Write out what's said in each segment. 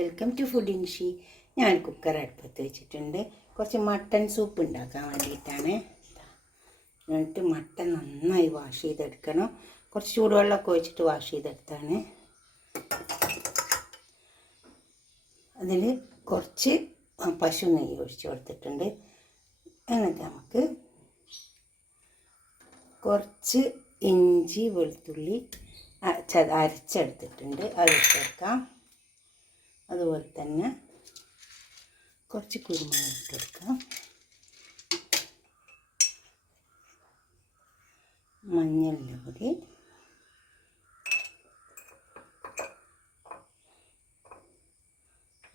Welcome to food ഇൻഷി. ഞാൻ cooker അടുപ്പത്ത് വെച്ചിട്ടുണ്ട്. കുറച്ച് മട്ടൻ സൂപ്പ് ഉണ്ടാക്കാൻ വേണ്ടിയിട്ടാണ്. എന്നിട്ട് മട്ടൻ നന്നായി വാഷ് ചെയ്തെടുക്കണം. കുറച്ച് ചൂടുവെള്ളമൊക്കെ ഒഴിച്ചിട്ട് വാഷ് ചെയ്തെടുത്താണ്. അതിൽ കുറച്ച് പശു നെയ്യ് ഒഴിച്ച് കൊടുത്തിട്ടുണ്ട്. എന്നിട്ട് നമുക്ക് കുറച്ച് ഇഞ്ചി വെളുത്തുള്ളി അരച്ചെടുത്തിട്ടുണ്ട്, അത് ഇട്ടെടുക്കാം. അതുപോലെ തന്നെ കുറച്ച് കുരുമുളക് ഇട്ടെടുക്കാം. മഞ്ഞളിൻ്റെ പൊടി,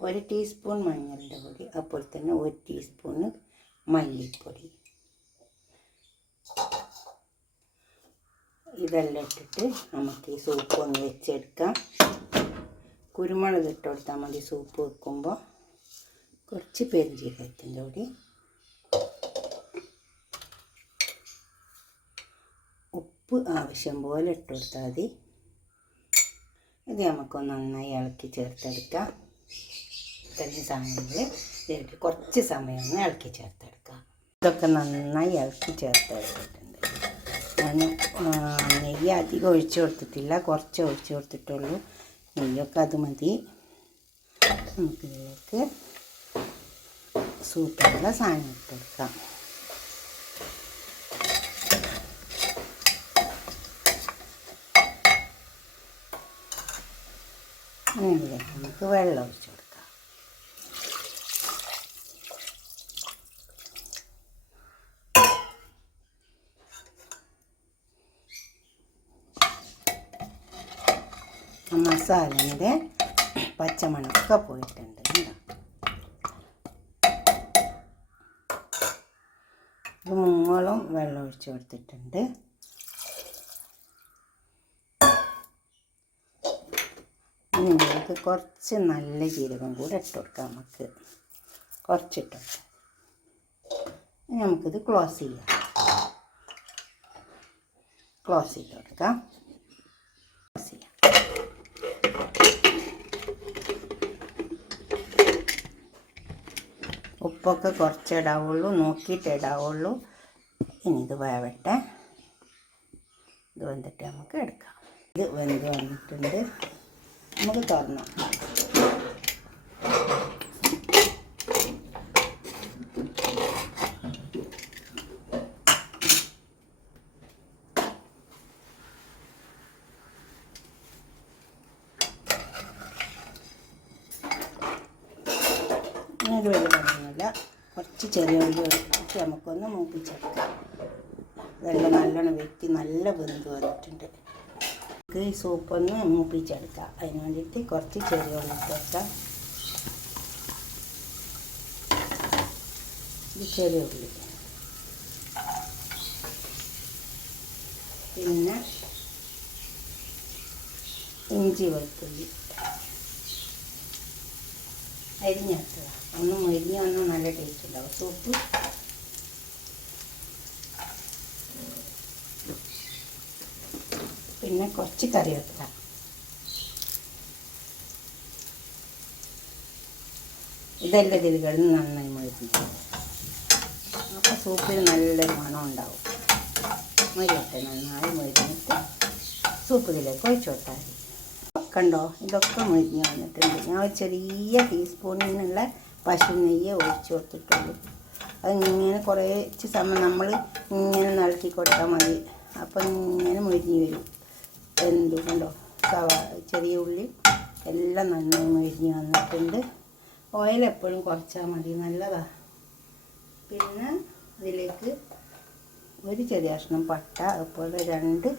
ഒരു ടീസ്പൂൺ മഞ്ഞളിൻ്റെ പൊടി, അതുപോലെ തന്നെ 1 ടീസ്പൂണ് മല്ലിപ്പൊടി. ഇതെല്ലാം ഇട്ടിട്ട് നമുക്ക് ഈ സൂപ്പ് ഒന്ന് വെച്ചെടുക്കാം. കുരുമുളക് ഇട്ട് കൊടുത്താൽ മതി സൂപ്പ് വെക്കുമ്പോൾ. കുറച്ച് പെരുംജീരകത്തിൻ്റെ പൊടി, ഉപ്പ് ആവശ്യം പോലെ ഇട്ട് കൊടുത്താൽ മതി. ഇത് നമുക്കൊന്ന് നന്നായി ഇളക്കി ചേർത്തെടുക്കാം. ഇത്രയും സാധനങ്ങൾ ഇതിലേക്ക് കുറച്ച് സമയം ഒന്ന് ഇളക്കി ചേർത്തെടുക്കാം. ഇതൊക്കെ നന്നായി ഇളക്കി ചേർത്തെടുത്തിട്ടുണ്ട്. ഞാൻ നെയ്യ് അധികം ഒഴിച്ചു കൊടുത്തിട്ടില്ല, കുറച്ച് ഒഴിച്ചു കൊടുത്തിട്ടുള്ളൂ. നെയ്യൊക്കെ അത് മതി. നമുക്കിതിലേക്ക് സൂപ്പിനുള്ള സാധനം ഇട്ടെടുക്കാം. ഇതിലേക്ക് നമുക്ക് വെള്ളം ഒഴിച്ചു കൊടുക്കാം. മസാലയുടെ പച്ചമണമൊക്കെ പോയിട്ടുണ്ട്. ഇത് മൂന്നോളം വെള്ളം ഒഴിച്ച് കൊടുത്തിട്ടുണ്ട്. ഇനി നമുക്ക് കുറച്ച് നല്ല ജീരകം കൂടെ ഇട്ട് കൊടുക്കാം. നമുക്ക് കുറച്ചിട്ട് കൊടുക്കാം. ഇനി നമുക്കിത് ക്ലോസ് ചെയ്യാം. ക്ലോസ് ചെയ്ത് കൊടുക്കാം. ഉപ്പൊക്കെ കുറച്ച് ഇടാവുള്ളൂ, നോക്കിയിട്ട് ഇടാവുള്ളൂ. ഇനി ഇത് വേവട്ടെ. ഇത് വന്നിട്ട് നമുക്ക് എടുക്കാം. ഇത് വെന്ത് വന്നിട്ടുണ്ട്. നമുക്ക് തുറന്നു ഇത് വലിയ പണിയൊന്നുമില്ല. കുറച്ച് ചെറിയ ഉള്ളി എടുത്തിട്ട് നമുക്കൊന്ന് മൂപ്പിച്ചെടുക്കാം. ഇതെല്ലാം നല്ലോണം വെറ്റി നല്ല വെന്ത് വന്നിട്ടുണ്ട്. നമുക്ക് ഈ സൂപ്പൊന്ന് മൂപ്പിച്ചെടുക്കാം. അതിന് വേണ്ടിയിട്ട് കുറച്ച് ചെറിയ ഉള്ളി ഇട്ട് വെക്കാം. ഇത് ചെറിയ ഉള്ളി, പിന്നെ ഇഞ്ചി വെളുത്തുള്ളി അരിഞ്ഞെടുത്തതാണ്. ഒന്ന് മൊരിഞ്ഞ് വന്നാൽ നല്ല ടേസ്റ്റ് ഉണ്ടാവും സൂപ്പ്. പിന്നെ കുറച്ച് കറിവേപ്പില. ഇതെല്ലാം ഇതിൽ നന്നായി മൊരിഞ്ഞു. അപ്പോൾ സൂപ്പിൽ നല്ലൊരു മണം ഉണ്ടാവും. മൊരിയട്ടെ, നന്നായി മൊരിഞ്ഞിട്ട് സൂപ്പ് ഇതിലേക്ക് ഒഴിച്ചു കൊടുത്താൽ മതി. കണ്ടോ, ഇതൊക്കെ മൊരിഞ്ഞ് വന്നിട്ടുണ്ട്. ഞാൻ ഒരു ചെറിയ ടീസ്പൂണിനുള്ള പശു നെയ്യ് ഒഴിച്ച് കൊടുത്തിട്ടുള്ളൂ. അതിങ്ങനെ കുറച്ച് സമയം നമ്മൾ ഇങ്ങനെ നിളക്കി കൊടുത്താൽ മതി. അപ്പം ഇങ്ങനെ മൊരിഞ്ഞ് വരും. എന്ത് കണ്ടോ, ചെറിയ ഉള്ളി എല്ലാം നന്നായി മൊരിഞ്ഞ് വന്നിട്ടുണ്ട്. ഓയിൽ എപ്പോഴും കുറച്ചാൽ മതി, നല്ലതാണ്. പിന്നെ അതിലേക്ക് ഒരു ചെറിയ കഷ്ണം പട്ട, അതുപോലെ 2-3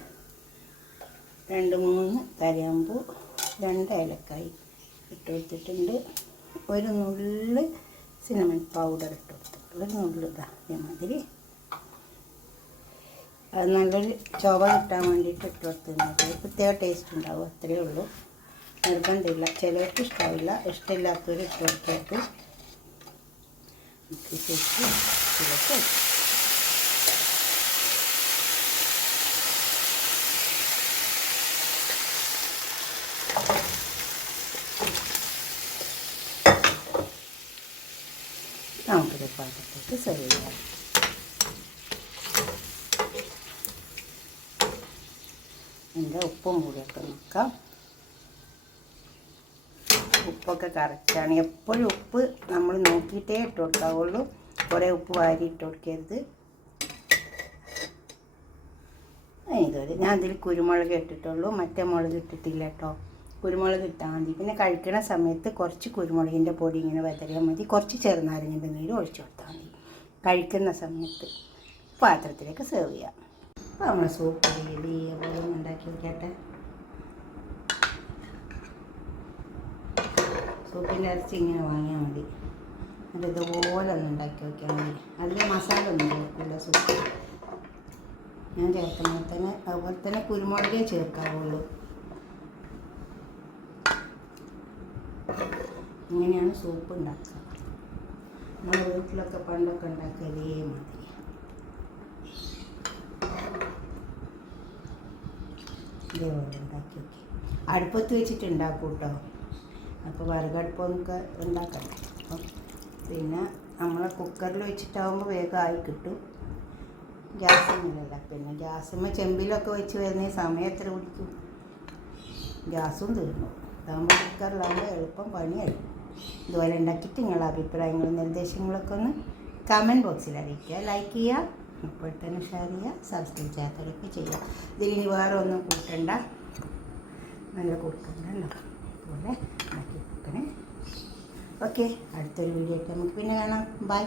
കരയാമ്പൂ, 2 ഏലക്കായി ഇട്ട് കൊടുത്തിട്ടുണ്ട്. ഒരു നുള്ള് സിനമൺ പൗഡർ ഇട്ട് കൊടുത്തിട്ടുണ്ട്. ഒരു നുള്ള് ഇതേമാതിരി. അത് നല്ലൊരു ചുവ കിട്ടാൻ വേണ്ടിയിട്ട് ഇട്ട് കൊടുത്തിട്ടുണ്ട്. പ്രത്യേക ടേസ്റ്റ് ഉണ്ടാവും, അത്രയേ ഉള്ളൂ. നിർബന്ധമില്ല. ചിലർക്ക് ഇഷ്ടമാവില്ല, ഇഷ്ടമില്ലാത്തവർ ഇട്ട് കൊടുത്തിട്ട് ഇതിലേക്ക് പാത്രത്തേക്ക് സെർവ് ചെയ്യാം. എൻ്റെ ഉപ്പും കൂടിയൊക്കെ നോക്കാം. ഉപ്പൊക്കെ കറക്റ്റാണ്. എപ്പോഴും ഉപ്പ് നമ്മൾ നോക്കിയിട്ടേ ഇട്ട് കൊടുക്കാവുള്ളൂ. കുറേ ഉപ്പ് വാരി ഇട്ട് കൊടുക്കരുത്. ഇതുവരെ ഞാൻ അതിൽ കുരുമുളക് ഇട്ടിട്ടുള്ളൂ, മറ്റേ മുളക് ഇട്ടിട്ടില്ല കേട്ടോ. കുരുമുളക് ഇട്ടാൽ മതി. പിന്നെ കഴിക്കുന്ന സമയത്ത് കുറച്ച് കുരുമുളകിൻ്റെ പൊടി ഇങ്ങനെ വിതറിയാൽ മതി. കുറച്ച് ചെറുനാരങ്ങൻ്റെ നീര് ഒഴിച്ചു കൊടുത്താൽ മതി കഴിക്കുന്ന സമയത്ത്. പാത്രത്തിലേക്ക് സെർവ് ചെയ്യാം. അപ്പോൾ നമ്മൾ സൂപ്പ് പോലെ ഉണ്ടാക്കി വയ്ക്കട്ടെ. സൂപ്പിൻ്റെ ഇറച്ചി ഇങ്ങനെ വാങ്ങിയാൽ മതി. എന്നിട്ട് ഇതുപോലെ ഒന്ന് ഉണ്ടാക്കി വയ്ക്കാൻ മതി. അതിൽ മസാല ഒന്നും ചേർക്കില്ല സൂപ്പ്. ഞാൻ ചേർക്കുമ്പോൾ തന്നെ അതുപോലെ തന്നെ കുരുമുളകേ ചേർക്കാവുള്ളൂ. ഇങ്ങനെയാണ് സൂപ്പ് ഉണ്ടാക്കുക. നമ്മുടെ വീട്ടിലൊക്കെ പണ്ടൊക്കെ ഉണ്ടാക്കുക ഇതേമാതിരി. ഇതേപോലെ ഉണ്ടാക്കി വയ്ക്കുക. അടുപ്പത്ത് വെച്ചിട്ട് ഉണ്ടാക്കും കേട്ടോ. അപ്പോൾ വിറകടുപ്പൊക്കെ ഉണ്ടാക്കണം. അപ്പം പിന്നെ നമ്മൾ കുക്കറിൽ വെച്ചിട്ടാകുമ്പോൾ വേഗം ആയി കിട്ടും. ഗ്യാസൊന്നുമില്ലല്ലോ. പിന്നെ ഗ്യാസുമ്മ ചെമ്പിലൊക്കെ വെച്ച് വരുന്ന സമയം എത്ര പിടിക്കും? ഗ്യാസും തീർന്നു. ഇതാകുമ്പോൾ കുക്കറിലാകുമ്പോൾ എളുപ്പം പണിയായി. ഇതുപോലെ ഉണ്ടാക്കിയിട്ട് നിങ്ങളുടെ അഭിപ്രായങ്ങളും നിർദ്ദേശങ്ങളൊക്കെ ഒന്ന് കമൻറ്റ് ബോക്സിൽ അറിയിക്കുക. ലൈക്ക് ചെയ്യുക, അപ്പോൾ തന്നെ ഷെയർ ചെയ്യുക, സബ്സ്ക്രൈബ് ചെയ്യാത്തവരൊക്കെ ചെയ്യുക. ഇതിനി വേറെ ഒന്നും കൂട്ടണ്ട, നല്ല കൂട്ടണ്ടല്ലോ. അതുപോലെ ഉണ്ടാക്കി കൊടുക്കണേ. ഓക്കെ, അടുത്തൊരു വീഡിയോ ആയിട്ട് നമുക്ക് പിന്നെ കാണാം. ബൈ.